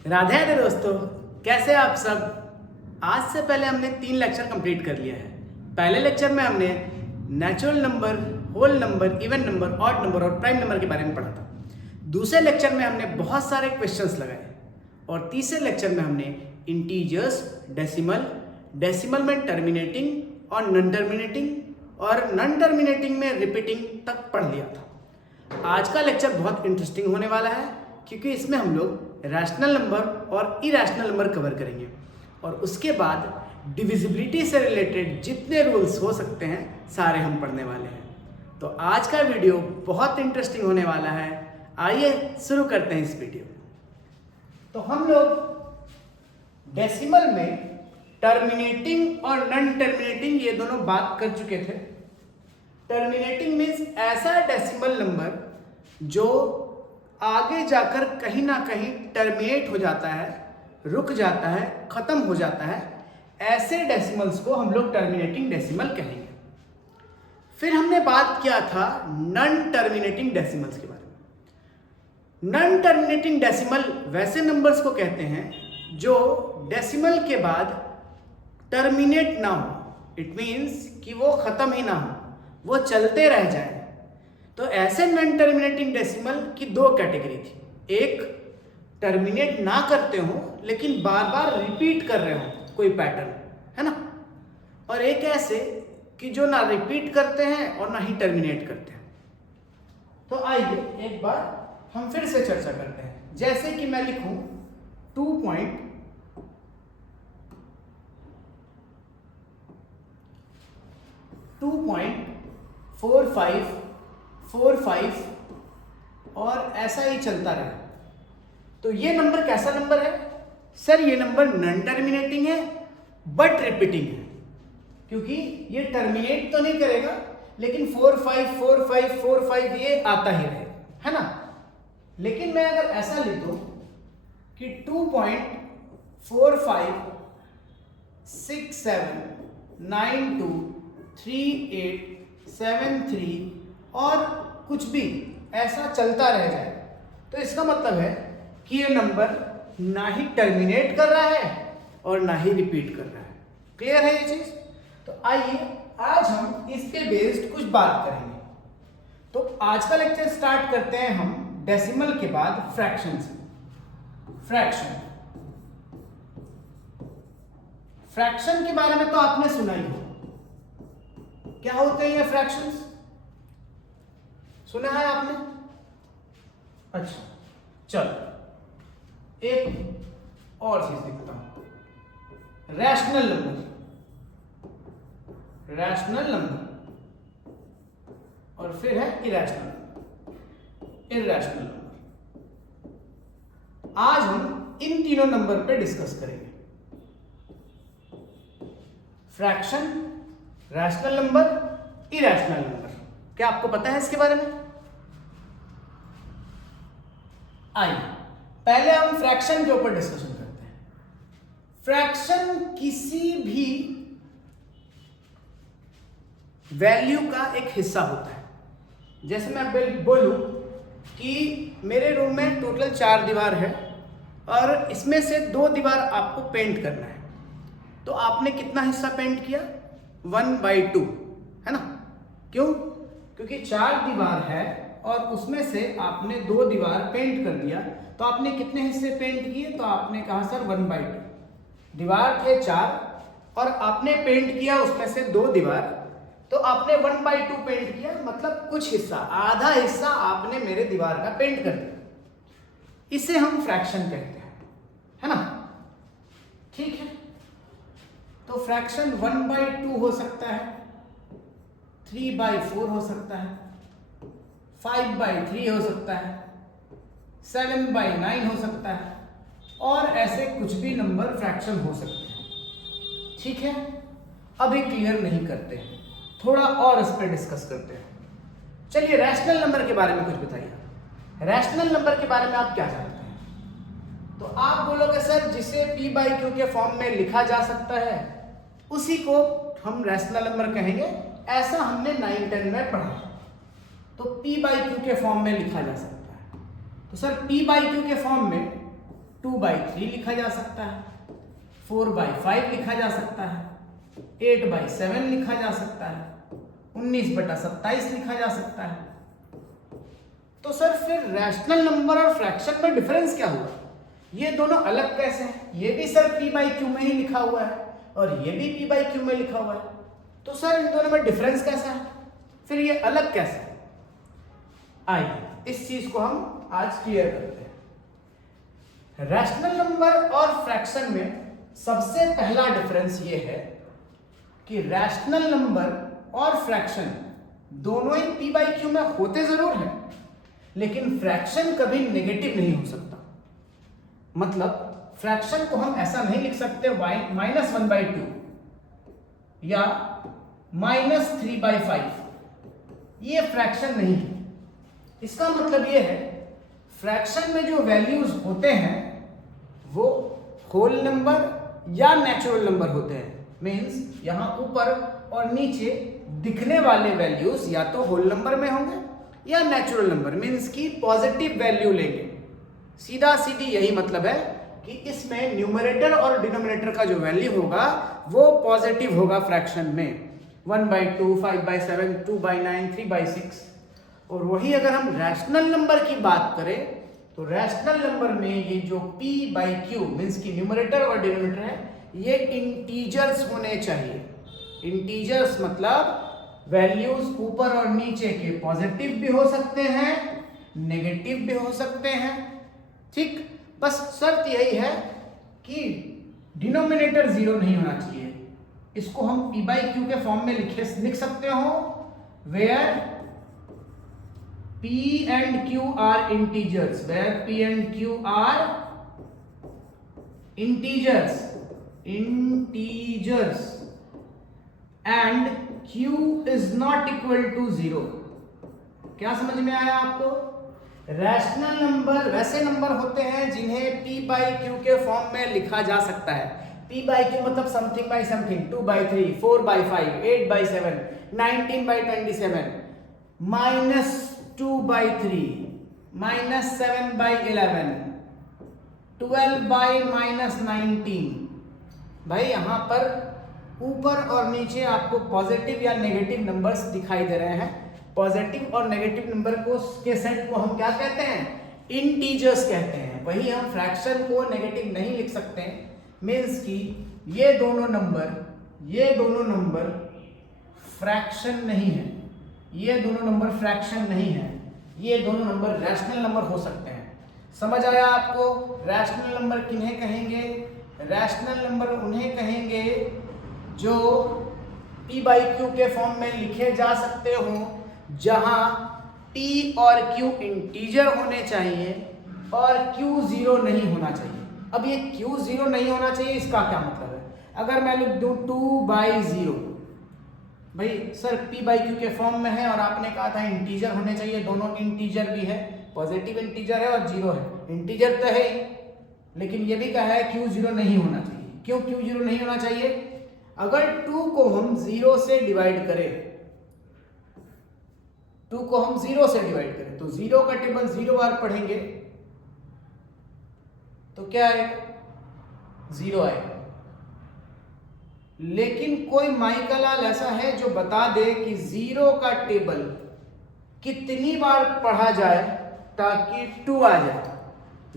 राधे राधे दोस्तों, कैसे आप सब। आज से पहले हमने 3 लेक्चर कंप्लीट कर लिया है। पहले लेक्चर में हमने natural number, whole number, even number, odd number और प्राइम नंबर के बारे में पढ़ा था। दूसरे लेक्चर में हमने बहुत सारे क्वेश्चंस लगाए और तीसरे लेक्चर में हमने इंटीजर्स, डेसिमल, डेसिमल में टर्मिनेटिंग और नॉन टर्मिनेटिंग और नॉन टर्मिनेटिंग में रिपीटिंग तक पढ़ लिया था। आज का लेक्चर बहुत इंटरेस्टिंग होने वाला है क्योंकि इसमें हम लोग रैशनल नंबर और इरैशनल नंबर कवर करेंगे और उसके बाद डिविजिबिलिटी से रिलेटेड जितने रूल्स हो सकते हैं सारे हम पढ़ने वाले हैं। तो आज का वीडियो बहुत इंटरेस्टिंग होने वाला है। आइए शुरू करते हैं इस वीडियो। तो हम लोग डेसिमल में टर्मिनेटिंग और नॉन टर्मिनेटिंग ये दोनों बात कर चुके थे। टर्मिनेटिंग मीन्स ऐसा डेसिमल नंबर जो आगे जाकर कहीं ना कहीं टर्मिनेट हो जाता है, रुक जाता है, खत्म हो जाता है। ऐसे डेसिमल्स को हम लोग टर्मिनेटिंग डेसिमल कहेंगे। फिर हमने बात किया था नॉन टर्मिनेटिंग डेसिमल्स के बारे में। नॉन टर्मिनेटिंग डेसिमल वैसे नंबर्स को कहते हैं जो डेसिमल के बाद टर्मिनेट ना हो। इट मीन्स कि वो खत्म ही ना हो, वो चलते रह जाए। तो ऐसे नॉन टर्मिनेटिंग डेसिमल की 2 कैटेगरी थी। एक टर्मिनेट ना करते हो लेकिन बार बार रिपीट कर रहे हो कोई पैटर्न, है ना। और एक ऐसे कि जो ना रिपीट करते हैं और ना ही टर्मिनेट करते हैं। तो आइए एक बार हम फिर से चर्चा करते हैं। जैसे कि मैं लिखूं 2.4545 और ऐसा ही चलता रहे। तो ये नंबर कैसा नंबर है सर? ये नंबर नॉन टर्मिनेटिंग है बट रिपीटिंग है, क्योंकि ये टर्मिनेट तो नहीं करेगा लेकिन 454545 ये आता ही रहेगा, है ना। लेकिन मैं अगर ऐसा लिख दूं कि 2.46792387 और कुछ भी ऐसा चलता रह जाए, तो इसका मतलब है कि ये नंबर ना ही टर्मिनेट कर रहा है और ना ही रिपीट कर रहा है। क्लियर है ये चीज? तो आइए आज हम इस पे बेस्ड कुछ बात करेंगे। तो आज का लेक्चर स्टार्ट करते हैं हम डेसिमल के बाद फ्रैक्शन से। फ्रैक्शन के बारे में तो आपने सुना ही हो। क्या होते हैं ये फ्रैक्शंस? सुना है आपने? अच्छा, चलो एक और चीज दिखता हूं। रैशनल नंबर और फिर है इरैशनल नंबर। आज हम इन तीनों नंबर पे डिस्कस करेंगे। Fraction, rational number, irrational number. क्या आपको पता है इसके बारे में? आइए पहले हम फ्रैक्शन के ऊपर डिस्कशन करते हैं। फ्रैक्शन किसी भी वैल्यू का एक हिस्सा होता है। जैसे मैं बोलूं कि मेरे रूम में टोटल 4 दीवार है और इसमें से 2 दीवार आपको पेंट करना है। तो आपने कितना हिस्सा पेंट किया? 1/2, है ना। क्यों? क्योंकि 4 दीवार है और उसमें से आपने 2 दीवार पेंट कर दिया। तो आपने कितने हिस्से पेंट किए? तो आपने कहा सर 1/2। दीवार थे 4 और आपने पेंट किया उसमें से 2 दीवार, तो आपने 1/2 पेंट किया, मतलब कुछ हिस्सा, आधा हिस्सा आपने मेरे दीवार का पेंट कर दिया। इसे हम फ्रैक्शन कहते हैं, है ना। ठीक है, तो फ्रैक्शन 1/2 हो सकता है, 3/4 हो सकता है, 5/3 हो सकता है, 7/9 हो सकता है और ऐसे कुछ भी नंबर फ्रैक्शन हो सकते हैं। ठीक है, अभी क्लियर नहीं करते हैं, थोड़ा और इस पर डिस्कस करते हैं। चलिए रैशनल नंबर के बारे में कुछ बताइए। रैशनल नंबर के बारे में आप क्या जानते हैं? तो आप बोलोगे सर जिसे p/q के फॉर्म में लिखा जा सकता है उसी को हम रैशनल नंबर कहेंगे। ऐसा हमने 9-10 में पढ़ा। तो p/q के फॉर्म में लिखा जा सकता है। तो सर p/q के फॉर्म में 2/3 लिखा जा सकता है, 4/5 लिखा जा सकता है, 8/7 लिखा जा सकता है, 19/27 लिखा जा सकता है। तो सर फिर रैशनल नंबर और फ्रैक्शन में डिफरेंस क्या हुआ? ये दोनों अलग कैसे हैं? ये भी सर p/q में ही लिखा हुआ है और ये भी p/q में लिखा हुआ है, तो सर इन दोनों में डिफरेंस कैसा है? फिर ये अलग कैसे है? आइए इस चीज को हम आज क्लियर करते हैं। रैशनल नंबर और फ्रैक्शन में सबसे पहला डिफरेंस ये है कि रैशनल नंबर और फ्रैक्शन दोनों ही p/q में होते जरूर हैं, लेकिन फ्रैक्शन कभी नेगेटिव नहीं हो सकता। मतलब फ्रैक्शन को हम ऐसा नहीं लिख सकते -1/2 या -3/5, ये फ्रैक्शन नहीं है। इसका मतलब ये है फ्रैक्शन में जो वैल्यूज होते हैं वो होल नंबर या नेचुरल नंबर होते हैं। मींस यहां ऊपर और नीचे दिखने वाले वैल्यूज या तो होल नंबर में होंगे या नेचुरल नंबर, मींस की पॉजिटिव वैल्यू लेंगे। सीधा सीधी यही मतलब है कि इसमें न्यूमरेटर और डिनोमिनेटर का जो वैल्यू होगा वो पॉजिटिव होगा फ्रैक्शन में, 1/2, 5/7, 2/9, 3/6। और वही अगर हम रैशनल नंबर की बात करें तो रैशनल नंबर में ये जो p/q मींस की न्यूमरेटर और डिनोमिनेटर है ये इंटीजर्स होने चाहिए। इंटीजर्स मतलब वैल्यूज ऊपर और नीचे के पॉजिटिव भी हो सकते हैं, नेगेटिव भी हो सकते हैं, ठीक। बस शर्त यही है कि डिनोमिनेटर 0 नहीं होना चाहिए। इसको हम p/q के फॉर्म में लिख सकते हो where p and q are integers, where p and q are integers and q is not equal to 0। क्या समझ में आया आपको? रैशनल नंबर वैसे नंबर होते हैं जिन्हें p/q के फॉर्म में लिखा जा सकता है। p/q मतलब समथिंग बाय समथिंग, 2/3, 4/5, 8/7, 19/27, -2/3, -7/11, 12/-19। भाई यहां पर ऊपर और नीचे आपको पॉजिटिव या नेगेटिव नंबर्स दिखाई दे रहे हैं। पॉजिटिव और नेगेटिव नंबर को के सेट को हम क्या कहते हैं? इंटीजर्स कहते हैं। वही हम फ्रैक्शन को नेगेटिव नहीं लिख सकते, मींस कि ये दोनों नंबर फ्रैक्शन नहीं है, ये दोनों नंबर फ्रैक्शन नहीं है, ये दोनों नंबर रैशनल नंबर हो सकते हैं। समझ आया आपको? रैशनल नंबर किन्हें कहेंगे? रैशनल नंबर उन्हें कहेंगे जो p/q के फॉर्म में लिखे जा सकते हो, जहां p और q इंटीजर होने चाहिए और q 0 नहीं होना चाहिए। अब ये q 0 नहीं होना चाहिए, इसका क्या मतलब है? अगर मैं लिख दूं 2/0, भाई सर p/q के फॉर्म में है और आपने कहा था इंटीजर होने चाहिए, दोनों इंटीजर भी है, पॉजिटिव इंटीजर है और 0 है, इंटीजर तो है ही, लेकिन ये भी कहा है q 0 नहीं होना चाहिए। क्यों q 0 नहीं होना चाहिए? अगर 2 को हम 0 से डिवाइड करें, 2 को हम 0 से डिवाइड करें तो 0 का टेबल 0 बार पढ़ेंगे तो क्या आएगा? 0 आएगा। लेकिन कोई माइकलाल ऐसा है जो बता दे कि 0 का टेबल कितनी बार पढ़ा जाए ताकि 2 आ जाए?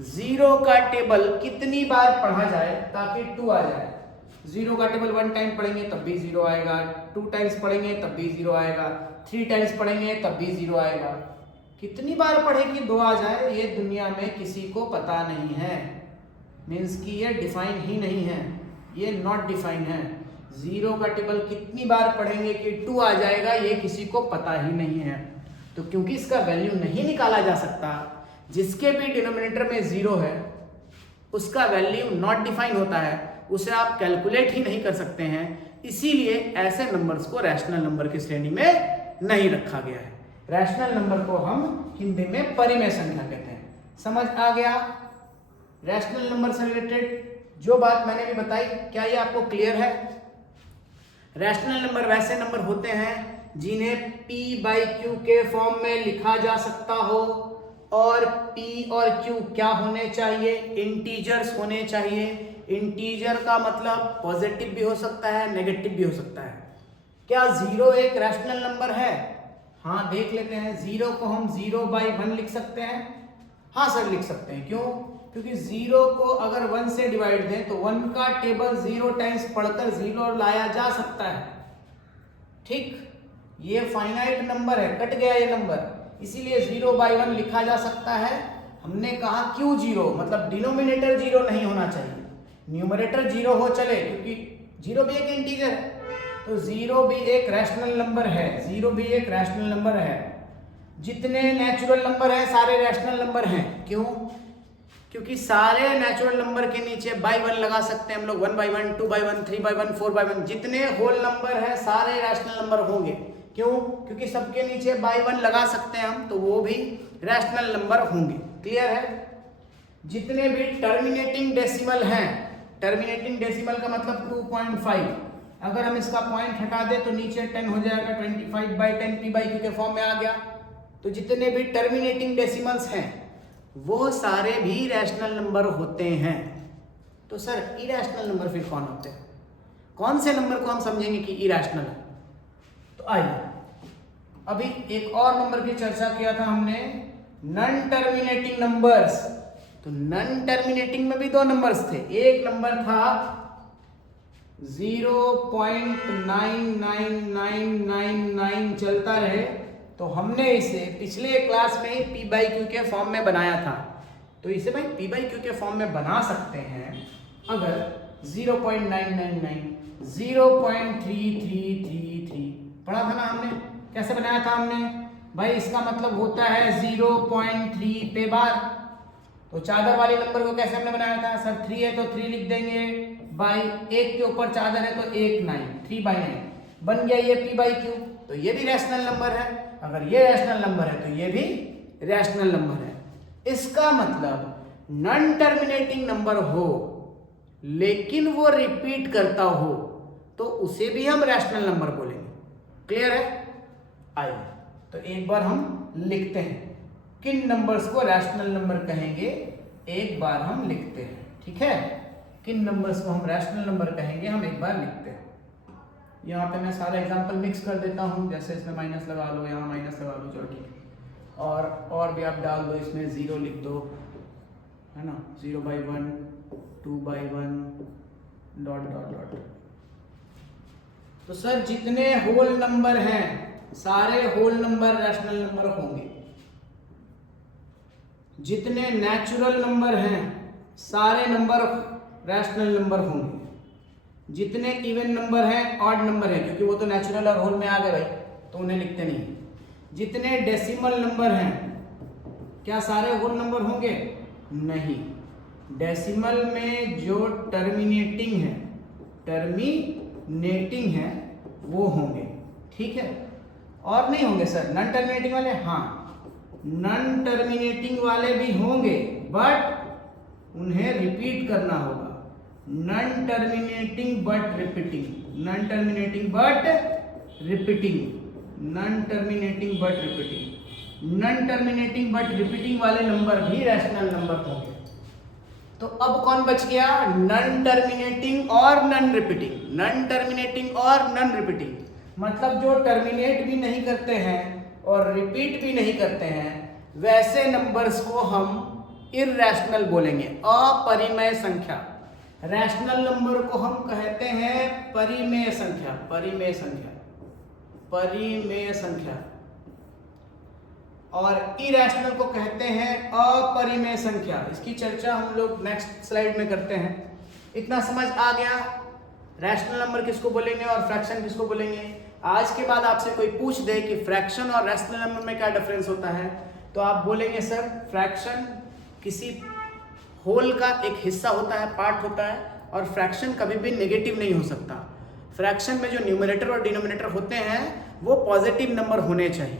0 का टेबल कितनी बार पढ़ा जाए ताकि 2 आ जाए? 0 का टेबल 1 टाइम पढ़ेंगे तब भी 0 आएगा, 2 टाइम्स पढ़ेंगे तब भी 0 आएगा, 3 टाइम्स पढ़ेंगे तब भी 0 आएगा। कितनी बार पढ़े कि 2 आ जाए ये दुनिया में किसी को पता नहीं है, मीन्स कि ये डिफाइन ही नहीं है, ये नॉट डिफाइन है। 0 का टेबल कितनी बार पढ़ेंगे कि 2 आ जाएगा ये किसी को पता ही नहीं है। तो क्योंकि इसका वैल्यू नहीं निकाला जा सकता, जिसके भी डिनोमिनेटर में 0 है उसका वैल्यू नॉट डिफाइन होता है, उसे आप कैलकुलेट ही नहीं कर सकते हैं, इसीलिए ऐसे नंबर्स को रैशनल नंबर की श्रेणी में नहीं रखा गया है। रैशनल नंबर को हम हिंदी में परिमेय संख्या कहते हैं। समझ आ गया? रैशनल नंबर से रिलेटेड जो बात मैंने भी बताई, क्या ये आपको क्लियर है? रैशनल नंबर वैसे नंबर होते हैं जिन्हें p/q के फॉर्म में लिखा जा सकता हो और P और Q क्या होने चाहिए, इंटीजर्स होने चाहिए। इंटीजर का मतलब पॉजिटिव भी हो सकता है, नेगेटिव भी हो सकता है। क्या 0 एक रैशनल नंबर है? हाँ, देख लेते हैं। 0 को हम 0/1 लिख सकते हैं। हाँ सर, लिख सकते हैं। क्यों? क्योंकि 0 को अगर 1 से डिवाइड दें तो 1 का टेबल 0 टाइम्स पढ़कर 0 लाया जा सकता है। ठीक, ये फाइनाइट नंबर है, कट गया ये नंबर, इसीलिए 0/1 लिखा जा सकता है। हमने कहा क्यों 0, मतलब डिनोमिनेटर 0 नहीं होना चाहिए, न्यूमरेटर 0 हो चले, क्योंकि 0 भी एक इंटीजर है। तो 0 भी एक रैशनल नंबर है, 0 भी एक रैशनल नंबर है। जितने नेचुरल नंबर हैं सारे रैशनल नंबर हैं। क्यों? क्योंकि सारे नेचुरल नंबर के नीचे बाई 1 लगा सकते हैं हम लोग। 1/1, 2/1, 3/1, 4/1, जितने होल नंबर है सारे रैशनल नंबर होंगे। क्यों? क्योंकि सबके नीचे बाई 1 लगा सकते हैं हम, तो वो भी रैशनल नंबर होंगे। क्लियर है? जितने भी टर्मिनेटिंग डेसिमल हैं, टर्मिनेटिंग डेसिमल का मतलब 2.5, अगर हम इसका पॉइंट हटा दें तो नीचे 10 हो जाएगा, 25/10 P/Q के फॉर्म में आ गया। तो जितने भी टर्मिनेटिंग डेसिमल्स हैं वो सारे भी रैशनल नंबर होते हैं। तो सर इरैशनल नंबर फिर कौन होते हैं? कौन से नंबर को हम समझेंगे कि इरैशनल है? तो आइए, अभी एक और नंबर की चर्चा किया था हमने, नॉन टर्मिनेटिंग नंबर्स। तो नॉन टर्मिनेटिंग में भी दो नंबर्स थे। एक नंबर था 0.99999 चलता रहे, तो हमने इसे पिछले क्लास में ही P/Q के फॉर्म में बनाया था। तो इसे भाई P/Q के फॉर्म में बना सकते हैं अगर 0.999 0.3333 पढ़ा था ना हमने। कैसे बनाया था हमने भाई? इसका मतलब होता है 0.3 पे बार। तो चादर वाले नंबर को कैसे हमने बनाया था? सर 3 है तो 3 लिख देंगे, बाई 1 के ऊपर चादर है तो 1 9, 3/9 बन गया ये P/Q। तो ये भी रैशनल नंबर है। अगर ये रैशनल नंबर है तो ये भी रैशनल नंबर है। इसका मतलब नॉन टर्मिनेटिंग नंबर हो लेकिन वो रिपीट करता हो तो उसे भी हम रैशनल नंबर बोलेंगे। क्लियर है? आइए तो एक बार हम लिखते हैं किन नंबर्स को रैशनल नंबर कहेंगे। एक बार हम लिखते हैं, ठीक है? किन नंबर्स को हम रैशनल नंबर कहेंगे, हम एक बार लिखते हैं। यहाँ पे मैं सारा एग्जांपल मिक्स कर देता हूँ, जैसे इसमें माइनस लगा लो, यहाँ माइनस लगा लो, चलो ठीक है। और भी आप डाल दो, इसमें 0 लिख दो, है ना, 0/1, 2/1 डॉट डॉट डॉट। तो सर जितने होल नंबर हैं सारे होल नंबर रैशनल नंबर होंगे। जितने नेचुरल नंबर हैं सारे नंबर रैशनल नंबर होंगे। जितने इवन नंबर हैं ऑड नंबर है, क्योंकि वो तो नेचुरल और होल में आ गए भाई, तो उन्हें लिखते नहीं। जितने डेसिमल नंबर हैं क्या सारे होल नंबर होंगे? नहीं, डेसिमल में जो टर्मिनेटिंग है वो होंगे, ठीक है? और नहीं होंगे सर नॉन टर्मिनेटिंग वाले? हाँ, नॉन टर्मिनेटिंग वाले भी होंगे बट उन्हें रिपीट करना होगा। Non terminating but repeating, non terminating but repeating, non terminating but repeating, non terminating but repeating वाले नंबर भी रैशनल नंबर होंगे। तो अब कौन बच गया? नॉन टर्मिनेटिंग और नॉन रिपीटिंग। नॉन टर्मिनेटिंग और नॉन रिपीटिंग मतलब जो टर्मिनेट भी नहीं करते हैं और रिपीट भी नहीं करते हैं, वैसे नंबर्स को हम इरैशनल बोलेंगे, अपरिमेय संख्या। रैशनल नंबर को हम कहते हैं परिमेय संख्या, परिमेय संख्या, परिमेय संख्या। और इरैशनल को कहते हैं अपरिमेय संख्या। इसकी चर्चा हम लोग नेक्स्ट स्लाइड में करते हैं। इतना समझ आ गया रैशनल नंबर किसको बोलेंगे और फ्रैक्शन किसको बोलेंगे? आज के बाद आपसे कोई पूछ दे कि फ्रैक्शन और रैशनल नंबर में क्या डिफरेंस होता है, तो आप बोलेंगे सर फ्रैक्शन किसी होल का एक हिस्सा होता है, पार्ट होता है, और फ्रैक्शन कभी भी नेगेटिव नहीं हो सकता। फ्रैक्शन में जो न्यूमरेटर और डिनोमिनेटर होते हैं वो पॉजिटिव नंबर होने चाहिए,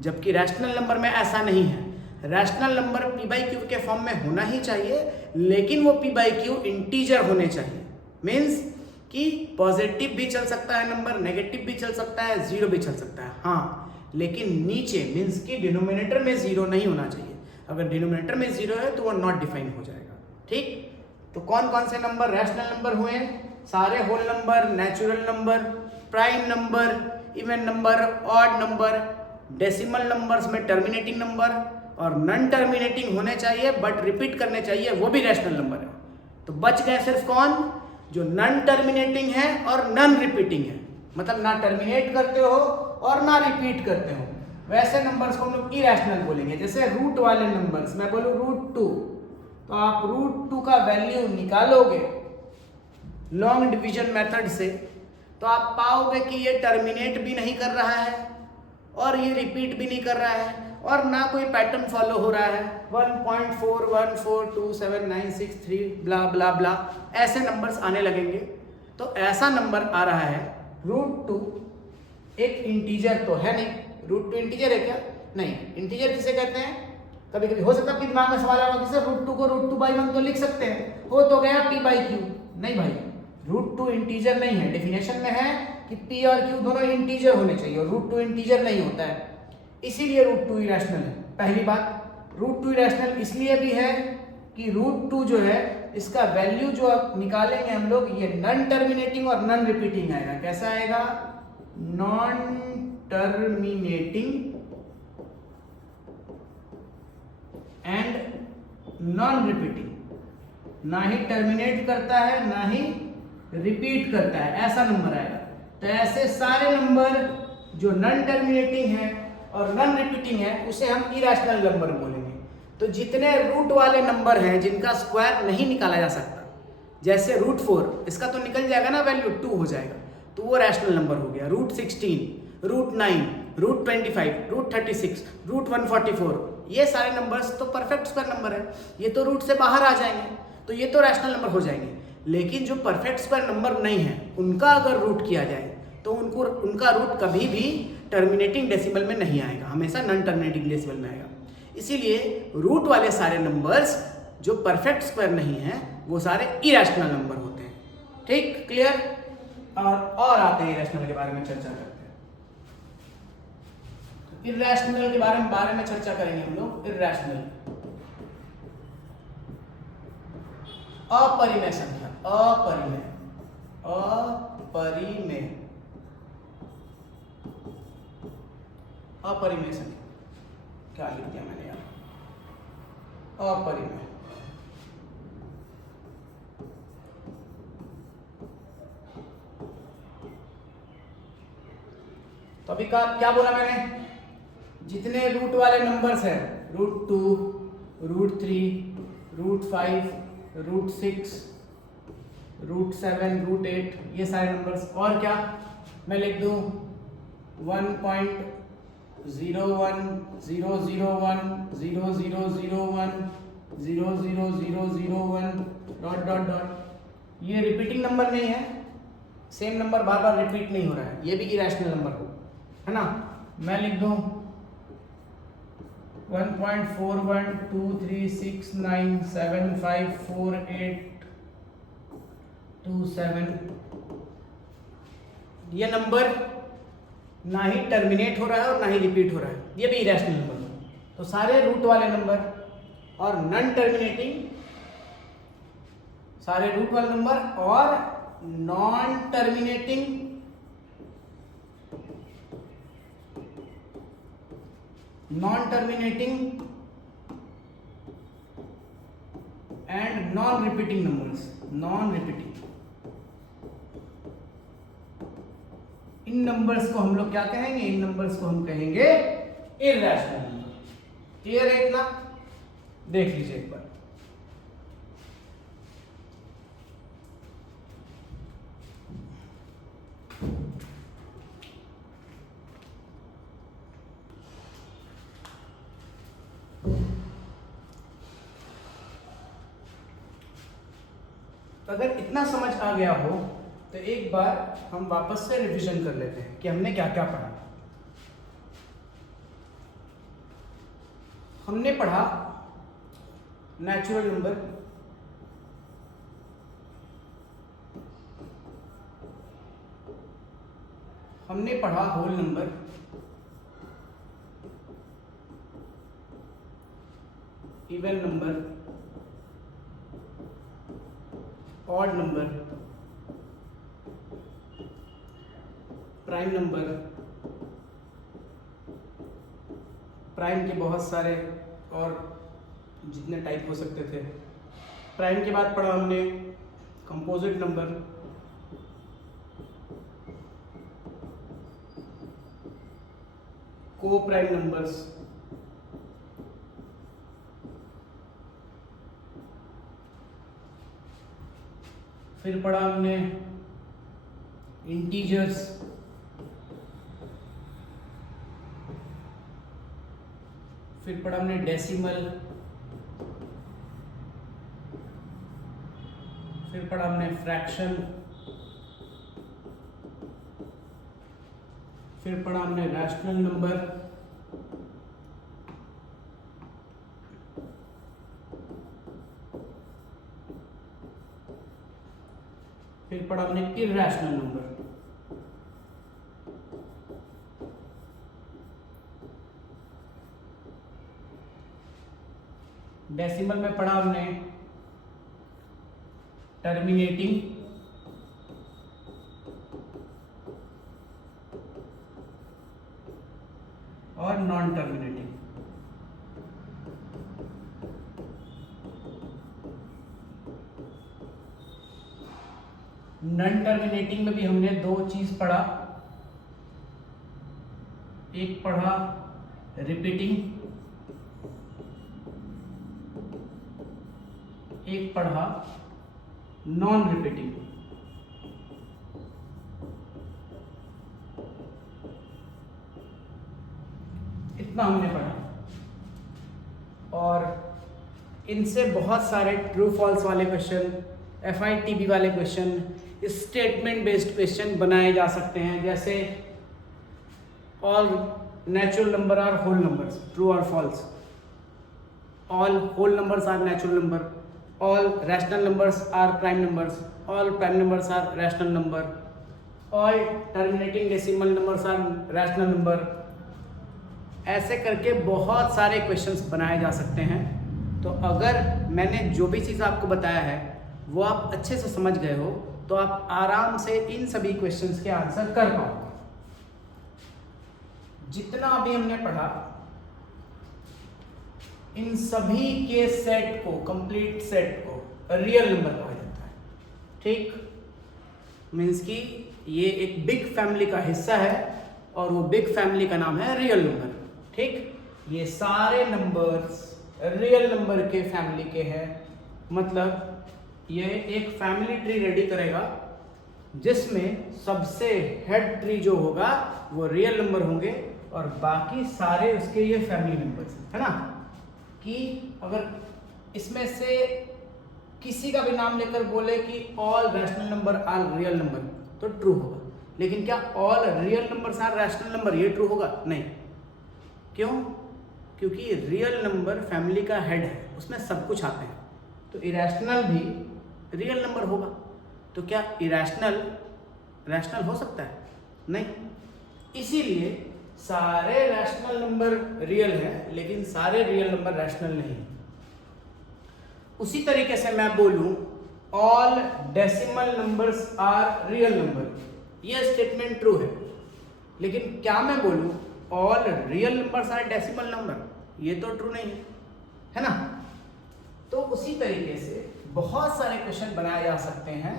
जबकि रैशनल नंबर में ऐसा नहीं है। रैशनल नंबर P/Q के फॉर्म में होना ही चाहिए, लेकिन वो P/Q इंटीजर होने चाहिए। मीन्स कि पॉजिटिव भी चल सकता है नंबर, नेगेटिव भी चल सकता है, 0 भी चल सकता है, हाँ, लेकिन नीचे मीन्स कि डिनोमिनेटर में 0 नहीं होना चाहिए। अगर डिनोमिनेटर में 0 है तो वो नॉट डिफाइन हो जाएगा। ठीक, तो कौन कौन से नंबर रैशनल नंबर हुए? सारे whole number, natural number, prime number, even number, odd number, decimal numbers में टर्मिनेटिंग नंबर और नॉन टर्मिनेटिंग होने चाहिए बट रिपीट करने चाहिए, वो भी रैशनल नंबर है। तो बच गए सिर्फ कौन? जो नॉन टर्मिनेटिंग है और नॉन रिपीटिंग है, मतलब ना टर्मिनेट करते हो और ना रिपीट करते हो, वैसे नंबर्स को हम लोग इरैशनल बोलेंगे। जैसे रूट वाले नंबर्स, मैं बोलूँ √2, तो आप √2 का वैल्यू निकालोगे लॉन्ग डिवीजन मेथड से, तो आप पाओगे कि ये टर्मिनेट भी नहीं कर रहा है और ये रिपीट भी नहीं कर रहा है और ना कोई पैटर्न फॉलो हो रहा है। 1.41427963 ब्ला ब्ला ब्ला ऐसे नंबर्स आने लगेंगे। तो ऐसा नंबर आ रहा है √2, एक इंटीजर तो है नहीं। √2 इंटीजर है क्या? नहीं। इंटीजर किसे कहते हैं? कभी कभी हो सकता है आपके दिमाग में सवाल आ रहा हो कि सर √2 को √2/1 तो लिख सकते हैं, हो तो गया p/q। नहीं भाई, √2 इंटीजर नहीं है। डेफिनेशन में है कि p और q दोनों इंटीजर होने चाहिए और √2 इंटीजर नहीं होता है, इसीलिए √2 इरैशनल है। पहली बात, √2 इरैशनल इसलिए भी है कि √2 जो है इसका वैल्यू जो अब निकालेंगे हम लोग, ये नॉन टर्मिनेटिंग और नॉन रिपीटिंग आएगा। कैसा आएगा? Non terminating and non repeating, ना ही टर्मिनेट करता है ना ही रिपीट करता है, ऐसा नंबर आएगा। तो ऐसे सारे नंबर जो नॉन टर्मिनेटिंग है और नॉन रिपीटिंग है उसे हम इरैशनल नंबर बोलेंगे। तो जितने रूट वाले नंबर हैं जिनका स्क्वायर नहीं निकाला जा सकता, जैसे √4, इसका तो निकल जाएगा ना वैल्यू, 2 हो जाएगा, तो वो रैशनल नंबर हो गया। √16, √9, √25, √36, √144, ये सारे नंबर्स तो परफेक्ट स्क्वायर नंबर है, ये तो रूट से बाहर आ जाएंगे, तो ये तो रैशनल नंबर हो जाएंगे। लेकिन जो परफेक्ट स्क्वायर नंबर नहीं है उनका अगर रूट किया जाए तो उनका रूट कभी भी टर्मिनेटिंग डेसिमल में नहीं आएगा, हमेशा नॉन टर्मिनेटिंग डेसिमल में आएगा। इसीलिए रूट वाले सारे नंबर्स जो परफेक्ट स्क्वायर नहीं है वो सारे इरैशनल नंबर होते हैं। ठीक, क्लियर? और आते हैं इरैशनल के बारे में चर्चा करते हैं। इरैशनल के बारे में चर्चा करेंगे हम लोग। इरैशनल, अपरिमेय संख्या, अपरिमेय संख्या, क्या लिख दिया मैंने यार? अपरिमेय। तो अभी क्या बोला मैंने? जितने रूट वाले नंबर्स हैं, √2, √3, √5, √6, √7, √8, ये सारे नंबर्स। और क्या मैं लिख दूं? 1.010010001000001 डॉट। ये रिपीटिंग नंबर नहीं है, सेम नंबर बार बार रिपीट नहीं हो रहा है, ये भी इरैशनल नंबर हो, है ना? मैं लिख दूं 1.412369754827। ये नंबर ना ही टर्मिनेट हो रहा है और ना ही रिपीट हो रहा है, ये भी इरैशनल नंबर है। तो सारे रूट वाले नंबर और नॉन टर्मिनेटिंग, सारे रूट वाले नंबर और non terminating and non repeating numbers, non repeating, in numbers को हम लोग क्या कहेंगे? इन नंबर्स को हम कहेंगे इरैशनल नंबर। क्लियर है इतना? देख लीजिए एक बार। अगर इतना समझ आ गया हो तो एक बार हम वापस से रिवीजन कर लेते हैं कि हमने क्या क्या पढ़ा। हमने पढ़ा नेचुरल नंबर, हमने पढ़ा whole number, even number, odd number, prime number, prime के बहुत सारे और जितने टाइप हो सकते थे। प्राइम के बाद पढ़ा हमने कंपोजिट नंबर, को प्राइम नंबर्स, फिर पढ़ा हमने इंटीजर्स, फिर पढ़ा हमने डेसिमल, फिर पढ़ा हमने फ्रैक्शन, फिर पढ़ा हमने रैशनल नंबर, फिर पढ़ा हमने इरैशनल नंबर। डेसिमल में पढ़ा हमने टर्मिनेटिंग, और नॉन टर्मिनेटिंग। नॉन टर्मिनेटिंग में भी हमने दो चीज पढ़ा, एक पढ़ा रिपीटिंग, एक पढ़ा नॉन रिपीटिंग। इतना हमने पढ़ा, और इनसे बहुत सारे ट्रू फॉल्स वाले क्वेश्चन, FITB वाले क्वेश्चन, स्टेटमेंट बेस्ड क्वेश्चन बनाए जा सकते हैं, जैसे all natural number are whole numbers, true और false, all whole numbers are natural number, all rational numbers are prime numbers, all prime numbers are rational number, all terminating decimal numbers are rational number. ऐसे करके बहुत सारे questions बनाए जा सकते हैं। तो अगर मैंने जो भी चीज़ आपको बताया है वो आप अच्छे से समझ गए हो तो आप आराम से इन सभी क्वेश्चंस के आंसर कर पाओगे। जितना अभी हमने पढ़ा इन सभी के सेट को, कंप्लीट सेट को रियल नंबर कहा जाता है। ठीक, मीन्स कि ये एक बिग फैमिली का हिस्सा है और वो बिग फैमिली का नाम है रियल नंबर। ठीक, ये सारे नंबर्स रियल नंबर के फैमिली के हैं, मतलब ये एक फैमिली ट्री रेडी करेगा जिसमें सबसे हेड ट्री जो होगा वो रियल नंबर होंगे और बाकी सारे उसके ये फैमिली नंबर्स, है ना। कि अगर इसमें से किसी का भी नाम लेकर बोले कि all rational number are real number तो ट्रू होगा, लेकिन क्या all real numbers are rational number ये ट्रू होगा? नहीं। क्यों? क्योंकि रियल नंबर फैमिली का हेड है, उसमें सब कुछ आते हैं, तो इरैशनल भी रियल नंबर होगा। तो क्या इरैशनल रैशनल हो सकता है? नहीं। इसीलिए सारे रैशनल नंबर रियल हैं लेकिन सारे रियल नंबर रैशनल नहीं। उसी तरीके से मैं बोलूं all decimal numbers are real number, यह स्टेटमेंट ट्रू है, लेकिन क्या मैं बोलूं all real numbers are decimal number, ये तो ट्रू नहीं है, है ना। तो उसी तरीके से बहुत सारे क्वेश्चन बनाए जा सकते हैं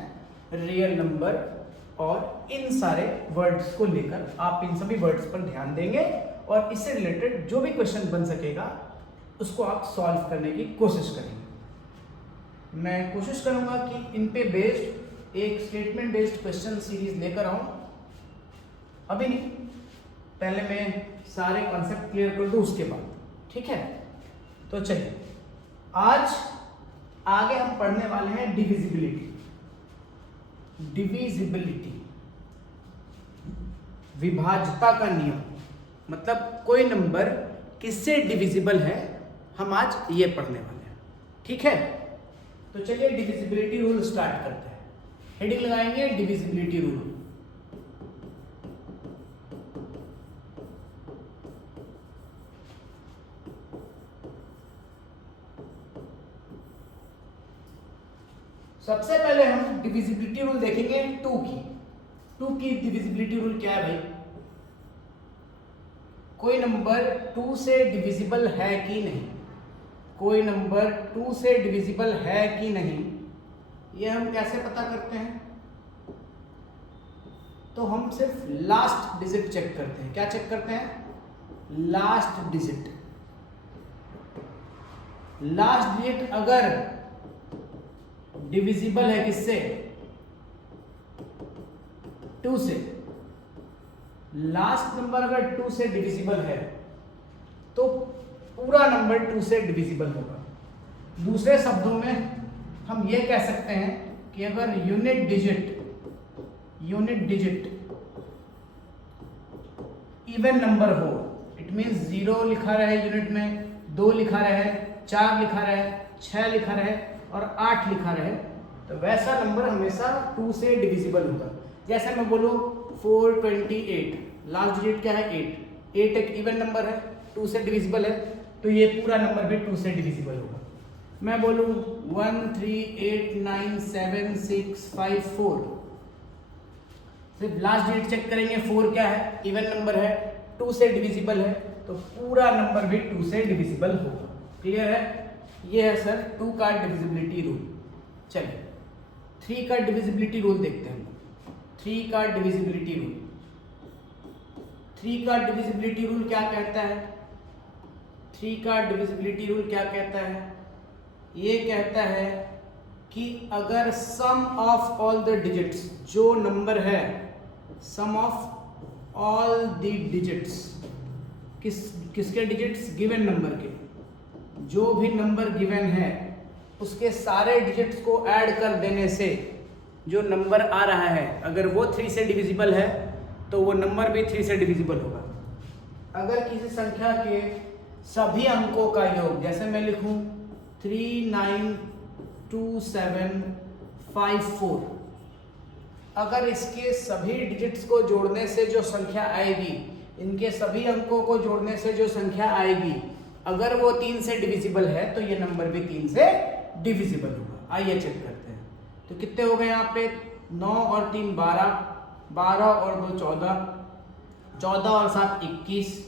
रियल नंबर, और इन सारे वर्ड्स को लेकर आप इन सभी वर्ड्स पर ध्यान देंगे और इससे रिलेटेड जो भी क्वेश्चन बन सकेगा उसको आप सॉल्व करने की कोशिश करेंगे। मैं कोशिश करूंगा कि इन पे बेस्ड एक स्टेटमेंट बेस्ड क्वेश्चन सीरीज लेकर आऊं। अभी नहीं, पहले मैं सारे कॉन्सेप्ट क्लियर कर दूं उसके बाद, ठीक है। तो चलिए आज आगे हम पढ़ने वाले हैं डिविजिबिलिटी। डिविजिबिलिटी, विभाज्यता का नियम, मतलब कोई नंबर किससे डिविजिबल है, हम आज ये पढ़ने वाले हैं, ठीक है। तो चलिए डिविजिबिलिटी रूल स्टार्ट करते हैं। हेडिंग लगाएंगे डिविजिबिलिटी रूल। सबसे पहले हम डिविजिबिलिटी रूल देखेंगे 2 की। 2 की डिविजिबिलिटी रूल क्या है भाई? कोई नंबर 2 से डिविजिबल है कि नहीं, कोई नंबर 2 से डिविजिबल है कि नहीं, ये हम कैसे पता करते हैं? तो हम सिर्फ लास्ट डिजिट चेक करते हैं। क्या चेक करते हैं? Last digit. लास्ट डिजिट अगर डिविजिबल है किससे? 2 से। लास्ट नंबर अगर 2 से डिविजिबल है तो पूरा नंबर 2 से डिविजिबल होगा। दूसरे शब्दों में हम ये कह सकते हैं कि अगर यूनिट डिजिट इवन नंबर हो, इट मीन्स 0 लिखा रहे यूनिट में, 2 लिखा रहे, 4 लिखा रहे, 6 लिखा रहे और 8 लिखा रहे, तो वैसा नंबर हमेशा 2 से डिविजिबल होगा। जैसे मैं बोलूँ 428, लास्ट डिजिट क्या है? 8 एक इवन नंबर है, 2 से डिविजिबल है, तो ये पूरा नंबर भी 2 से डिविजिबल होगा। मैं बोलूँ 1 3 8 9 7 6 5 4, सिर्फ लास्ट डिजिट चेक करेंगे, 4 क्या है? इवन नंबर है, 2 से डिविजिबल है, तो पूरा नंबर भी 2 से डिविजिबल होगा। क्लियर है? ये है सर 2 का डिविजिबिलिटी रूल। चलिए 3 का डिविजिबिलिटी रूल देखते हैं। 3 का डिविजिबिलिटी रूल, 3 का डिविजिबिलिटी रूल क्या कहता है? 3 का डिविजिबिलिटी रूल क्या कहता है? ये कहता है कि अगर सम ऑफ ऑल द डिजिट्स, जो नंबर है, सम ऑफ ऑल द डिजिट्स, किसके डिजिट्स? गिवन नंबर के। जो भी नंबर गिवन है उसके सारे डिजिट्स को ऐड कर देने से जो नंबर आ रहा है, अगर वो 3 से डिविजिबल है तो वो नंबर भी 3 से डिविजिबल होगा। अगर किसी संख्या के सभी अंकों का योग, जैसे मैं लिखूं 392754, अगर इसके सभी डिजिट्स को जोड़ने से जो संख्या आएगी, इनके सभी अंकों को जोड़ने से जो संख्या आएगी, अगर वो 3 से डिविजिबल है तो ये नंबर भी 3 से डिविजिबल होगा। आइए चेक करते हैं। तो कितने हो गए यहाँ पे? 9 और 3 12, 12 और 2 14, 14 और 7 21,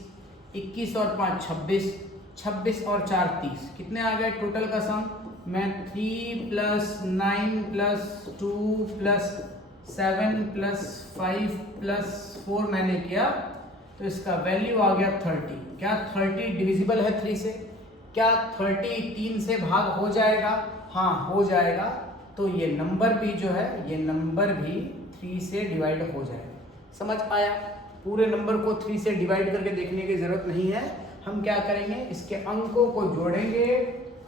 21 और 5 26, 26 और 4 30। कितने आ गए टोटल का सम? मैं 3 + 9 + 2 + 7 + 5 + 4 मैंने किया, तो इसका वैल्यू आ गया 30। क्या 30 डिविजिबल है 3 से? क्या 30 3 से भाग हो जाएगा? हाँ हो जाएगा। तो ये नंबर भी जो है, ये नंबर भी 3 से डिवाइड हो जाएगा। समझ आया? पूरे नंबर को 3 से डिवाइड करके देखने की जरूरत नहीं है। हम क्या करेंगे? इसके अंकों को जोड़ेंगे।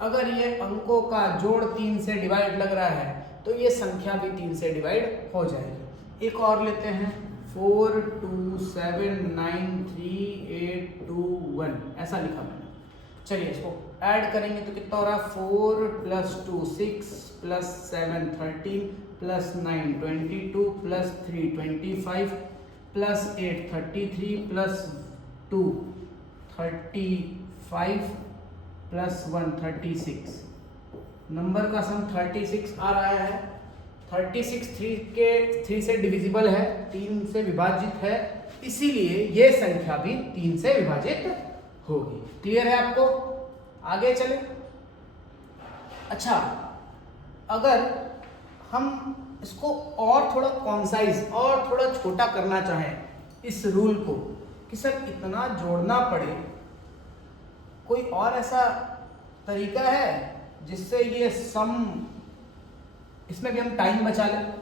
अगर ये अंकों का जोड़ 3 से डिवाइड लग रहा है तो ये संख्या भी 3 से डिवाइड हो जाएगी। एक और लेते हैं, 4 2 7 9 3 8 2 1, ऐसा लिखा मैंने। चलिए इसको ऐड करेंगे तो कितना हो रहा है? 4 + 2 6 + 7 13 + 9 22 + 3 25 + 8 33 + 2 35 + 1 36। नंबर का सम 36 आ रहा है। 36 3 से डिविजिबल है, 3 से विभाजित है, इसीलिए ये संख्या भी 3 से विभाजित होगी। क्लियर है आपको? आगे चले। अच्छा, अगर हम इसको और थोड़ा कॉन्साइज और थोड़ा छोटा करना चाहें इस रूल को, कि सर इतना जोड़ना पड़े, कोई और ऐसा तरीका है जिससे ये सम, इसमें भी हम टाइम बचा लें?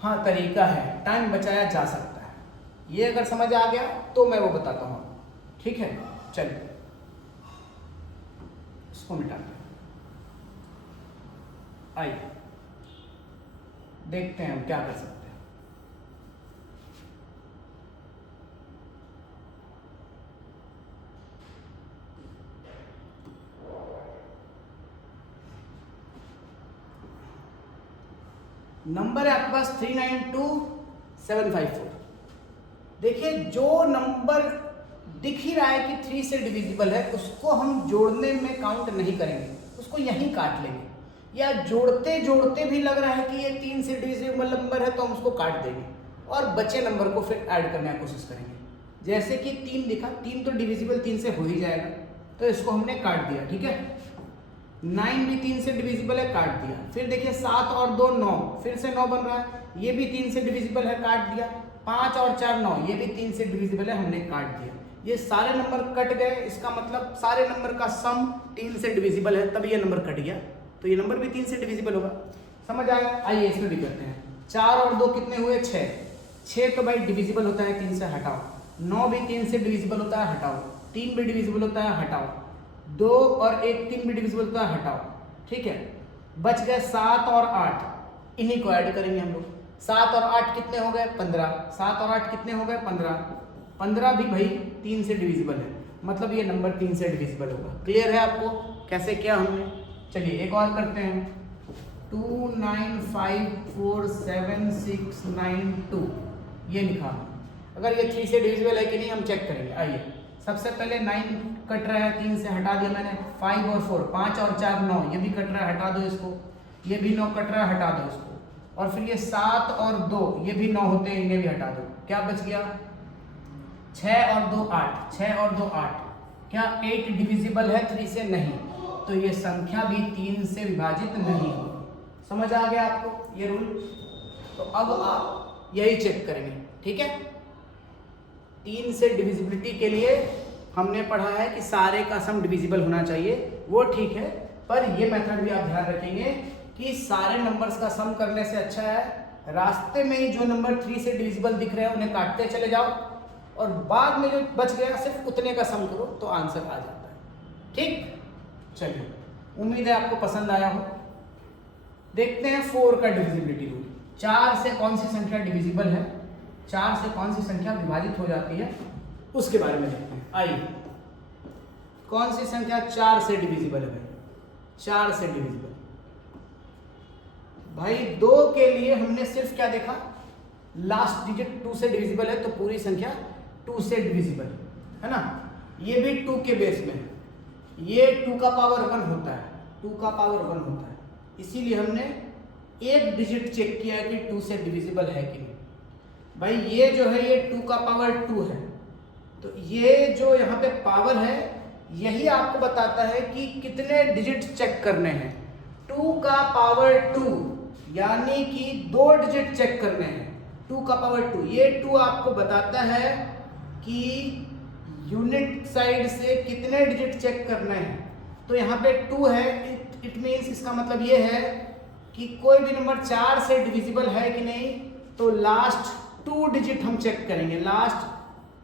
हाँ तरीका है, टाइम बचाया जा सकता है। ये अगर समझ आ गया तो मैं वो बताता हूँ। ठीक है, चलिए इसको मिटाते हैं। आइए देखते हैं हम क्या कर सकते हैं। नंबर है आपके पास 392754। देखिए जो नंबर दिख ही रहा है कि 3 से डिविजिबल है, उसको हम जोड़ने में काउंट नहीं करेंगे, उसको यहीं काट लेंगे। या जोड़ते जोड़ते भी लग रहा है कि ये 3 से डिविजिबल नंबर है तो हम उसको काट देंगे और बचे नंबर को फिर ऐड करने की कोशिश करेंगे। जैसे कि 3 दिखा, 3 तो डिविजिबल 3 से हो ही जाएगा, तो इसको हमने काट दिया, ठीक है। 9 भी 3 से डिविजिबल है, काट दिया। फिर देखिए 7 और 2 9, फिर से 9 बन रहा है, ये भी 3 से डिविजिबल है, काट दिया। 5 और 4 9, ये भी 3 से डिविजिबल है, हमने काट दिया। ये सारे नंबर कट गए, इसका मतलब सारे नंबर का सम 3 से डिविजिबल है, तब ये नंबर कट गया, तो ये नंबर भी 3 से डिविजिबल होगा। समझ आया? आइए इसमें भी करते हैं। 4 और 2 कितने हुए? 6। 6 तो भाई डिविजिबल होता है 3 से, हटाओ। 9 भी 3 से डिविजिबल होता है, हटाओ। 3 भी डिविजिबल होता है, हटाओ। 2 और 1 3 भी डिविजिबल होता है, हटाओ। ठीक है, बच गए 7 और 8, इन्हीं को ऐड करेंगे हम लोग। 7 और 8 कितने हो गए? 15। 7 और 8 कितने हो गए? 15। 15 भी भाई 3 से डिविजिबल है, मतलब ये नंबर 3 से डिविजिबल होगा। क्लियर है आपको कैसे किया हमने? चलिए एक और करते हैं। 2954762 ये लिखा। अगर ये 3 से डिविजिबल है कि नहीं हम चेक करेंगे। आइए सबसे पहले 9 कट रहा है, 3 से हटा दिया मैंने। 5 और 4, 5 और 4 9, ये भी कट रहा है, हटा दो इसको। ये भी 9 कट रहा है, हटा दो इसको। और फिर ये 7 और 2, ये भी 9 होते हैं, इन्हें भी हटा दो। क्या बच गया? 6 और 2 8, 6 और 2 8। क्या 8 डिविजिबल है 3 से? नहीं, तो ये संख्या भी 3 से विभाजित नहीं होगी। समझ आ गया आपको ये रूल? तो अब आप यही चेक करेंगे, ठीक है। 3 से डिविजिबिलिटी के लिए हमने पढ़ा है कि सारे का सम डिविजिबल होना चाहिए, वो ठीक है, पर ये मेथड भी आप ध्यान रखेंगे कि सारे नंबर्स का सम करने से अच्छा है रास्ते में ही जो नंबर 3 से डिविजिबल दिख रहे हैं उन्हें काटते चले जाओ और बाद में जो बच गया सिर्फ उतने का सम करो तो आंसर आ जाता है। ठीक, चलिए उम्मीद है आपको पसंद आया हो। देखते हैं 4 का डिविजिबिलिटी रूल। 4 से कौन सी संख्या डिविजिबल है, 4 से कौन सी संख्या विभाजित हो जाती है, उसके बारे में देखते हैं। आइए, कौन सी संख्या 4 से डिविजिबल है? भाई 4 से डिविजिबल, भाई 2 के लिए हमने सिर्फ क्या देखा? लास्ट डिजिट 2 से डिविजिबल है तो पूरी संख्या 2 से डिविजिबल है ना। ये भी 2 के बेस में है, ये 2 का पावर 1 होता है, 2 का पावर 1 होता है, इसीलिए हमने एक डिजिट चेक किया कि 2 से डिविजिबल है कि नहीं। भाई ये जो है ये 2 का पावर 2 है, तो ये जो यहाँ पे पावर है यही आपको बताता है कि कितने डिजिट चेक करने हैं। 2 का पावर 2 यानी कि 2 डिजिट चेक करने हैं। 2 का पावर 2, ये 2 आपको बताता है कि यूनिट साइड से कितने डिजिट चेक करने हैं। तो यहाँ पे 2 है, इट मीन्स इसका मतलब ये है कि कोई भी नंबर 4 से डिविजिबल है कि नहीं, तो लास्ट 2 डिजिट हम चेक करेंगे। लास्ट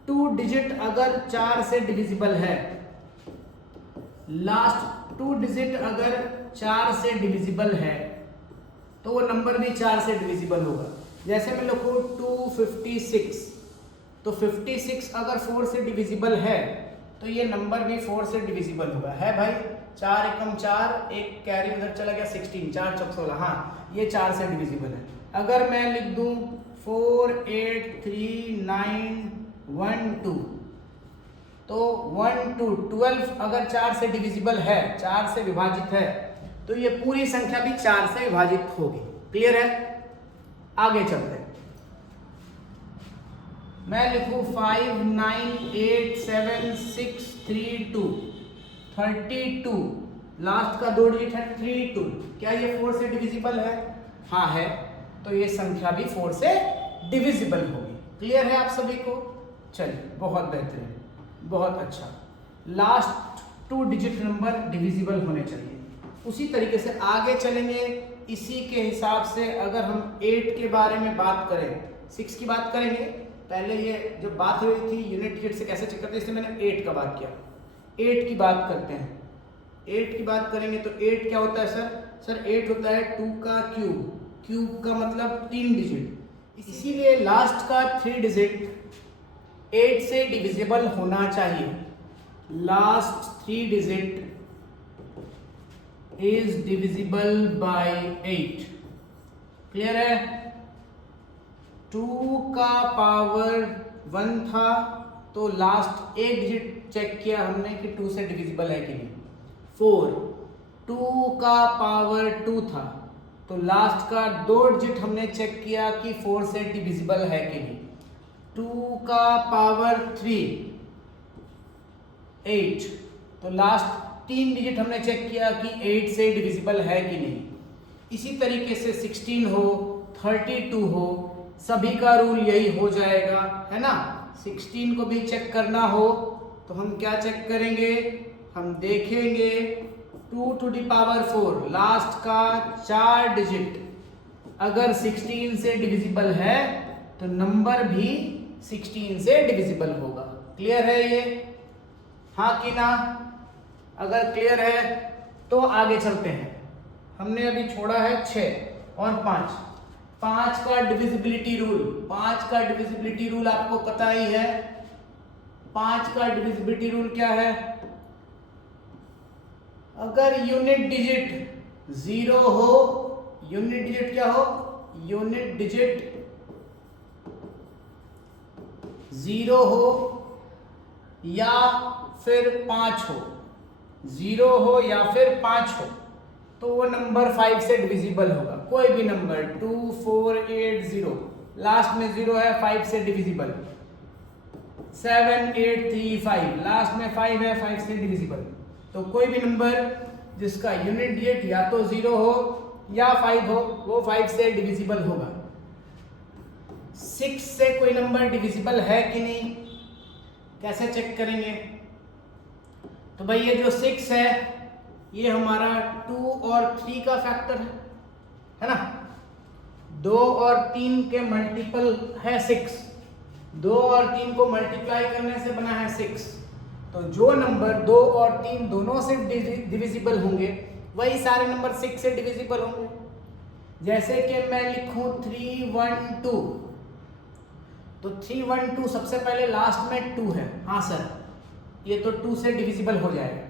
2 डिजिट अगर 4 से डिविजिबल है, लास्ट 2 डिजिट अगर 4 से डिविजिबल है तो वो नंबर भी 4 से डिविजिबल होगा। जैसे मैं लिखूँ 256, तो 56 अगर 4 से डिविजिबल है तो ये नंबर भी 4 से डिविजिबल होगा। है भाई, 4 एकम 4, एक कैरी उधर चला गया 16, 4 चौक 16, हाँ ये 4 से डिविजिबल है। अगर मैं लिख दूं 48391 तो 1 to 12 अगर 4 से डिविजिबल है, 4 से विभाजित है, तो ये पूरी संख्या भी 4 से विभाजित होगी। क्लियर है? आगे चलते हैं। मैं लिखूं 598762 32, लास्ट का 2 डिजिट है 32। क्या ये 4 से डिविजिबल है? हाँ है, तो ये संख्या भी 4 से डिविजिबल होगी। क्लियर है आप सभी को? चलिए बहुत बेहतरीन, बहुत अच्छा। लास्ट 2 डिजिट नंबर डिविजिबल होने चाहिए। उसी तरीके से आगे चलेंगे। इसी के हिसाब से अगर हम 8 के बारे में बात करें, 6 की बात करेंगे। पहले ये जो बात हुई थी यूनिट डिजिट से कैसे चेक करते हैं, इससे मैंने 8 का बात किया। 8 की बात करते हैं। 8 की बात करेंगे तो 8 क्या होता है सर? सर 8 होता है 2 का क्यूब। क्यूब का मतलब 3 डिजिट, इसीलिए लास्ट का 3 डिजिट 8 से डिविजिबल होना चाहिए। Last 3 digit is divisible by 8। Clear है? 2 का पावर 1 था तो लास्ट एक डिजिट चेक किया हमने कि 2 से डिविजिबल है कि नहीं। 4 2 का पावर 2 था, तो लास्ट का 2 डिजिट हमने चेक किया कि 4 से डिविजिबल है कि नहीं। 2 का पावर 3 8, तो लास्ट 3 डिजिट हमने चेक किया कि 8 से डिविजिबल है कि नहीं। इसी तरीके से 16 हो, 32 हो, सभी का रूल यही हो जाएगा, है ना। 16 को भी चेक करना हो तो हम क्या चेक करेंगे, हम देखेंगे 2 टू द पावर 4 लास्ट का 4 डिजिट अगर 16 से डिविजिबल है तो नंबर भी 16 से डिविजिबल होगा। क्लियर है ये, हाँ कि ना? अगर क्लियर है तो आगे चलते हैं। हमने अभी छोड़ा है 6 और 5। 5 का डिविजिबिलिटी रूल, 5 का डिविजिबिलिटी रूल आपको पता ही है। 5 का डिविजिबिलिटी रूल क्या है? अगर यूनिट डिजिट 0 हो, यूनिट डिजिट क्या हो, यूनिट डिजिट 0 हो या फिर 5 हो, 0 हो या फिर 5 हो, तो वो नंबर 5 से डिविजिबल होगा। कोई भी नंबर 2 4 8 0 लास्ट में 0 है, 5 से डिविजिबल। 7 8 3 5 लास्ट में 5 है, 5 से डिविजिबल। तो कोई भी नंबर जिसका यूनिट डिजिट या तो 0 हो या 5 हो, वो 5 से डिविजिबल होगा। 6 से कोई नंबर डिविजिबल है कि नहीं, कैसे चेक करेंगे? तो भाई ये जो 6 है ये हमारा 2 और 3 का फैक्टर है ना। 2 और 3 के मल्टीपल है 6, 2 और 3 को मल्टीप्लाई करने से बना है 6। तो जो नंबर 2 और 3 दोनों से डिविजिबल होंगे वही सारे नंबर 6 से डिविजिबल होंगे। जैसे कि मैं लिखूं 312, तो 312 सबसे पहले लास्ट में 2 है, हाँ सर, ये तो 2 से डिविजिबल हो जाएगा।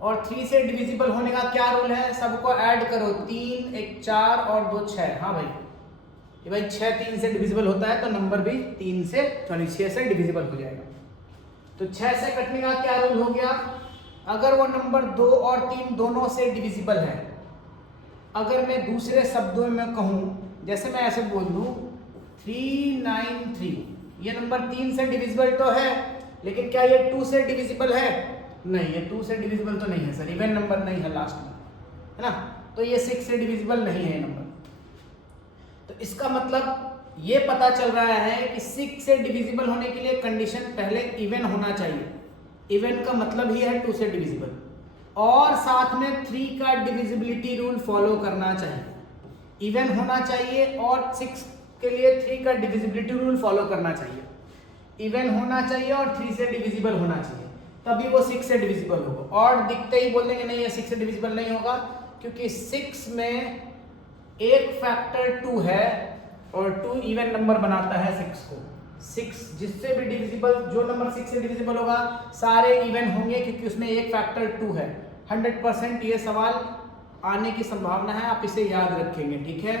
और 3 से डिविजिबल होने का क्या रूल है, सबको ऐड करो, 3 1 4 और 2 6। हाँ भाई, ये भाई 6 3 से डिविजिबल होता है तो नंबर भी 6 से डिविजिबल हो जाएगा। तो 6 से कटने का क्या रूल हो गया, अगर वो नंबर 2 और 3 दोनों से डिविजिबल है। अगर मैं दूसरे शब्दों में कहूँ, जैसे मैं ऐसे बोल दूँ 393, ये नंबर 3 से डिविजिबल तो है, लेकिन क्या ये 2 से डिविजिबल है? नहीं, ये 2 से डिविजिबल तो नहीं है सर, इवन नंबर नहीं है लास्ट में, है ना। तो ये 6 से डिविजिबल नहीं है नंबर। तो इसका मतलब ये पता चल रहा है कि 6 से डिविजिबल होने के लिए कंडीशन पहले इवन होना चाहिए। इवन का मतलब ही है 2 से डिविजिबल, और साथ में 3 का डिविजिबिलिटी रूल फॉलो करना चाहिए। इवन होना चाहिए और 6 के लिए 3 का डिविजिबिलिटी रूल फॉलो करना चाहिए। इवन होना चाहिए और 3 से डिविजिबल होना चाहिए, तभी वो 6 से डिविजिबल होगा। और दिखते ही बोल देंगे नहीं ये 6 से डिविजिबल नहीं होगा, क्योंकि 6 में एक फैक्टर 2 है और 2 इवन नंबर बनाता है 6 को। 6 जिससे भी डिविजिबल, जो नंबर 6 से डिविजिबल होगा सारे इवन होंगे, क्योंकि उसमें एक फैक्टर 2 है। 100% ये सवाल आने की संभावना है, आप इसे याद रखेंगे, ठीक है।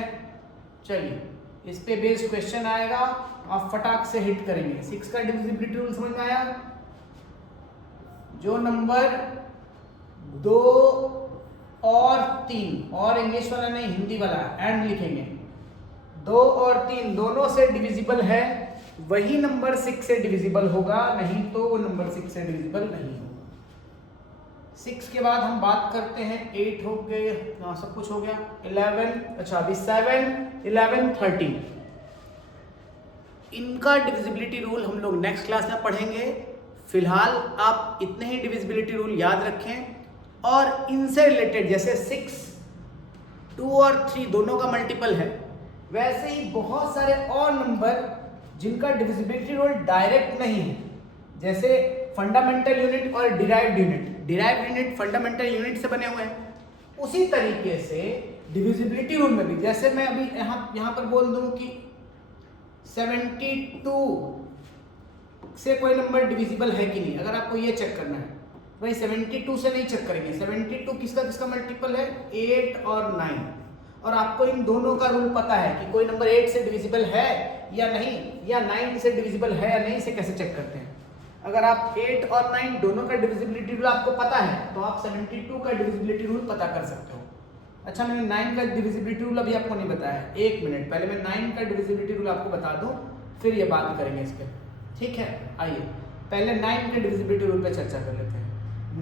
चलिए, इस पे बेस्ड क्वेश्चन आएगा, आप फटाक से हिट करेंगे। 6 का डिविजिबिलिटी रूल समझ में आया? जो नंबर 2 और 3, और इंग्लिश वाला नहीं हिंदी वाला एंड लिखेंगे, 2 और 3 दोनों से डिविजिबल है वही नंबर 6 से डिविजिबल होगा, नहीं तो वो नंबर 6 से डिविजिबल नहीं होगा। 6 के बाद हम बात करते हैं 8 हो गए, हाँ सब कुछ हो गया। 11, अच्छा अभी 7, 11, 13, इनका डिविजिबिलिटी रूल हम लोग नेक्स्ट क्लास में पढ़ेंगे। फिलहाल आप इतने ही डिविजिबिलिटी रूल याद रखें, और इनसे रिलेटेड जैसे 6 2 और 3 दोनों का मल्टीपल है, वैसे ही बहुत सारे और नंबर जिनका डिविजिबिलिटी रूल डायरेक्ट नहीं है, जैसे फंडामेंटल यूनिट और derived unit. Derived unit fundamental unit से बने हुए हैं। उसी तरीके से डिविजिबिलिटी रूल में भी, जैसे मैं अभी यहाँ पर बोल दूं कि 72 से कोई नंबर डिविजिबल है कि नहीं, अगर आपको ये चेक करना है, भाई 72 से नहीं चेक करेंगे। 72 किसका किसका मल्टीपल है, 8 और 9, और आपको इन दोनों का रूल पता है कि कोई नंबर 8 से डिविजिबल है या नहीं, या 9 से डिविजिबल है या नहीं, इसे कैसे चेक करते हैं। अगर आप 8 और 9 दोनों का डिविजिबिलिटी रूल आपको पता है तो आप 72 का डिविजिबिलिटी रूल पता कर सकते हो। अच्छा, मैंने 9 का डिविजिबिलिटी रूल अभी आपको नहीं बताया, 1 मिनट पहले मैं 9 का डिविजिबिलिटी रूल आपको बता दूं, फिर ये बात करेंगे इस पर, ठीक है। आइए पहले 9 के डिविजिबिलिटी रूल पे चर्चा कर लेते हैं।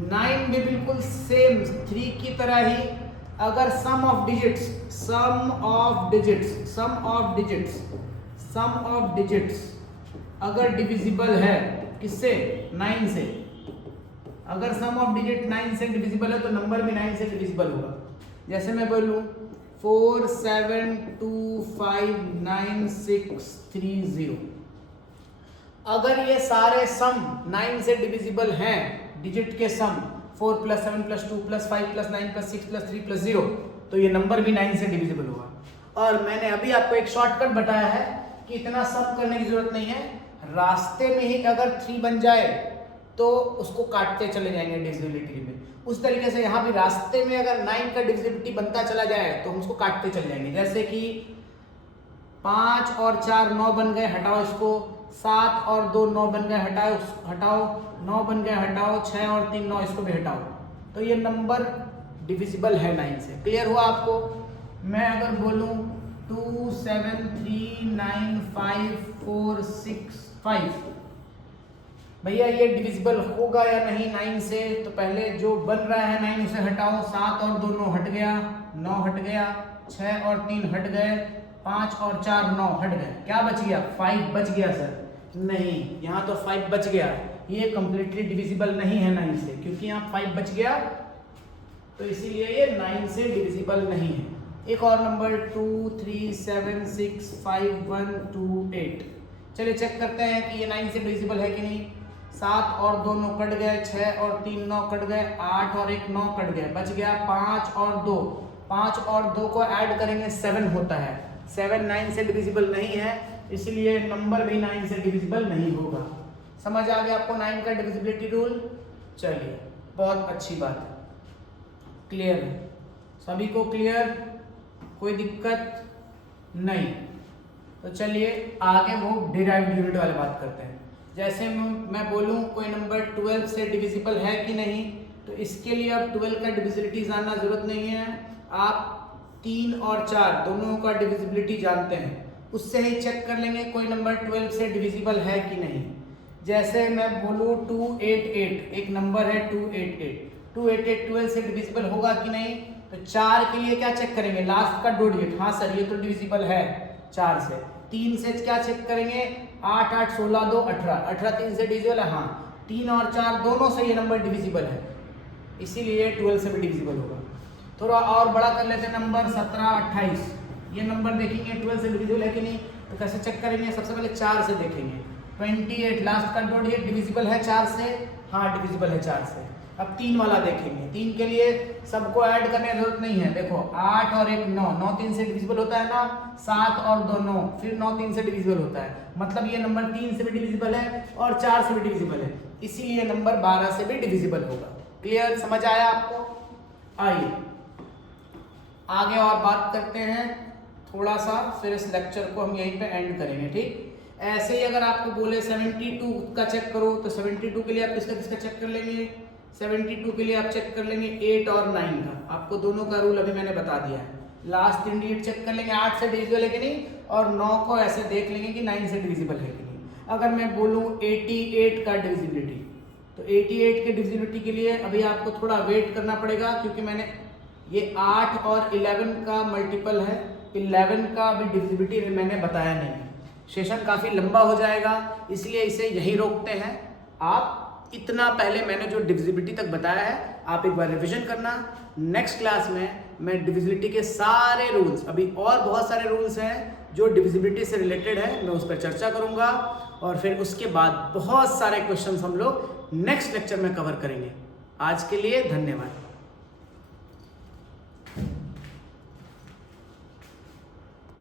9 भी बिल्कुल सेम 3 की तरह ही, अगर सम ऑफ डिजिट्स अगर डिविजिबल है किससे, 9 से, अगर सम ऑफ डिजिट 9 से डिविजिबल है तो नंबर भी 9 से डिविजिबल होगा। जैसे मैं बोलूं 4 7 2 5 9 6 3 0, अगर ये सारे सम 9 से डिविजिबल हैं, डिजिट के सम 4 + 7 + 2 + 5 + 9 + 6 + 3 + 0, तो ये नंबर भी 9 से डिविजिबल होगा। और मैंने अभी आपको एक शॉर्टकट बताया है कि इतना सम करने की जरूरत नहीं है, रास्ते में ही अगर 3 बन जाए तो उसको काटते चले जाएंगे डिविजिबिलिटी में। उस तरीके से यहाँ भी रास्ते में अगर 9 का डिविजिबिलिटी बनता चला जाए तो हम उसको काटते चले जाएंगे। जैसे कि 5 और 4 9 बन गए, हटाओ इसको। 7 और 2 9 बन गए, हटाओ। 9 बन गए, हटाओ। 6 और 3 9, इसको भी हटाओ। तो ये नंबर डिविजिबल है 9 से। क्लियर हुआ आपको? मैं अगर बोलूँ 2 7 3 9 5 4 6 5, भैया ये डिविजिबल होगा या नहीं 9 से? तो पहले जो बन रहा है 9 उसे हटाओ। 7 और 2 9 हट गया, 9 हट गया। 6 और 3 हट गए, 5 और 4 9 हट गए। क्या बच गया? 5 बच गया सर। नहीं, यहाँ तो 5 बच गया, ये कंप्लीटली डिविजिबल नहीं है 9 से, क्योंकि यहाँ 5 बच गया, तो इसीलिए ये 9 से डिविजिबल नहीं है। एक और नंबर 2 3 7 6 5 1 2 8, चलिए चेक करते हैं कि ये 9 से डिविजिबल है कि नहीं। 7 और 2 9 कट गए, 6 और 3 9 कट गए, 8 और 1 9 कट गए, बच गया 5 और 2। 5 और 2 को ऐड करेंगे 7 होता है। 7 9 से डिविजिबल नहीं है, इसलिए नंबर भी 9 से डिविजिबल नहीं होगा। समझ आ गया आपको 9 का डिविजिबिलिटी रूल? चलिए, बहुत अच्छी बात है, क्लियर है सभी को? क्लियर, कोई दिक्कत नहीं? तो चलिए आगे वो डिराइव्ड यूनिट वाली बात करते हैं। जैसे मैं बोलूं कोई नंबर 12 से डिविजिबल है कि नहीं, तो इसके लिए अब 12 का डिविजिबिलिटी जानना जरूरत नहीं है। आप 3 और 4 दोनों का डिविजिबिलिटी जानते हैं, उससे ही चेक कर लेंगे कोई नंबर 12 से डिविजिबल है कि नहीं। जैसे मैं बोलूँ 288, एक नंबर है 288, 288 12 से डिविजिबल होगा कि नहीं? तो 4 के लिए क्या चेक करेंगे? लास्ट का डो डिजिट, हाँ सर ये तो डिविजिबल है 4 से। 3 से क्या चेक करेंगे? 8 8 16 2 18, 18 3 से डिविजिबल है, हाँ। 3 और 4 दोनों से ये नंबर डिविजिबल है, इसीलिए 12 से भी डिविजिबल होगा। थोड़ा और बड़ा कर लेते हैं, नंबर 17 28, ये नंबर देखेंगे 12 से डिविजिबल है कि नहीं। तो कैसे चेक करेंगे? सबसे पहले 4 से देखेंगे। 28 लास्ट का डो डिजिट डिविजिबल है 4 से, हाँ डिविजिबल है 4 से। अब 3 वाला देखेंगे। 3 के लिए सबको ऐड करने की जरूरत नहीं है। देखो 8 और 1 9, 9 3 से डिविजिबल होता है ना। 7 और 2 9, फिर 9 3 से डिविजिबल होता है, मतलब ये नंबर 3 से भी डिविजिबल है और 4 से भी डिविजिबल है, इसीलिए नंबर 12 से भी डिविजिबल होगा। क्लियर, समझ आया आपको? आइए आगे और बात करते हैं थोड़ा सा, फिर इस लेक्चर को हम यहीं पे एंड करेंगे, ठीक। ऐसे ही अगर आपको बोले 72 का चेक करो, तो 72 के लिए आप किसका चेक कर लेंगे? 72 के लिए आप चेक कर लेंगे 8 और 9 का। आपको दोनों का रूल अभी मैंने बता दिया है। लास्ट 3 डिजिट चेक कर लेंगे 8 से डिविजिबल है कि नहीं, और 9 को ऐसे देख लेंगे कि 9 से डिविजिबल है कि नहीं। अगर मैं बोलूँ 88 का डिविजिबिलिटी, तो 88 के डिविजिबिलिटी के लिए अभी आपको थोड़ा वेट करना पड़ेगा, क्योंकि मैंने ये 8 और 11 का मल्टीपल है, 11 का अभी डिविजिबिलिटी मैंने बताया नहीं। सेशन काफ़ी लंबा हो जाएगा, इसलिए इसे यही रोकते हैं। आप इतना पहले मैंने जो डिविजिबिलिटी तक बताया है आप एक बार रिवीजन करना। नेक्स्ट क्लास में मैं डिविजिबिलिटी के सारे रूल्स, अभी और बहुत सारे रूल्स हैं जो डिविजिबिलिटी से रिलेटेड है, मैं उस पर चर्चा करूंगा, और फिर उसके बाद बहुत सारे क्वेश्चंस हम लोग नेक्स्ट लेक्चर में कवर करेंगे। आज के लिए धन्यवाद।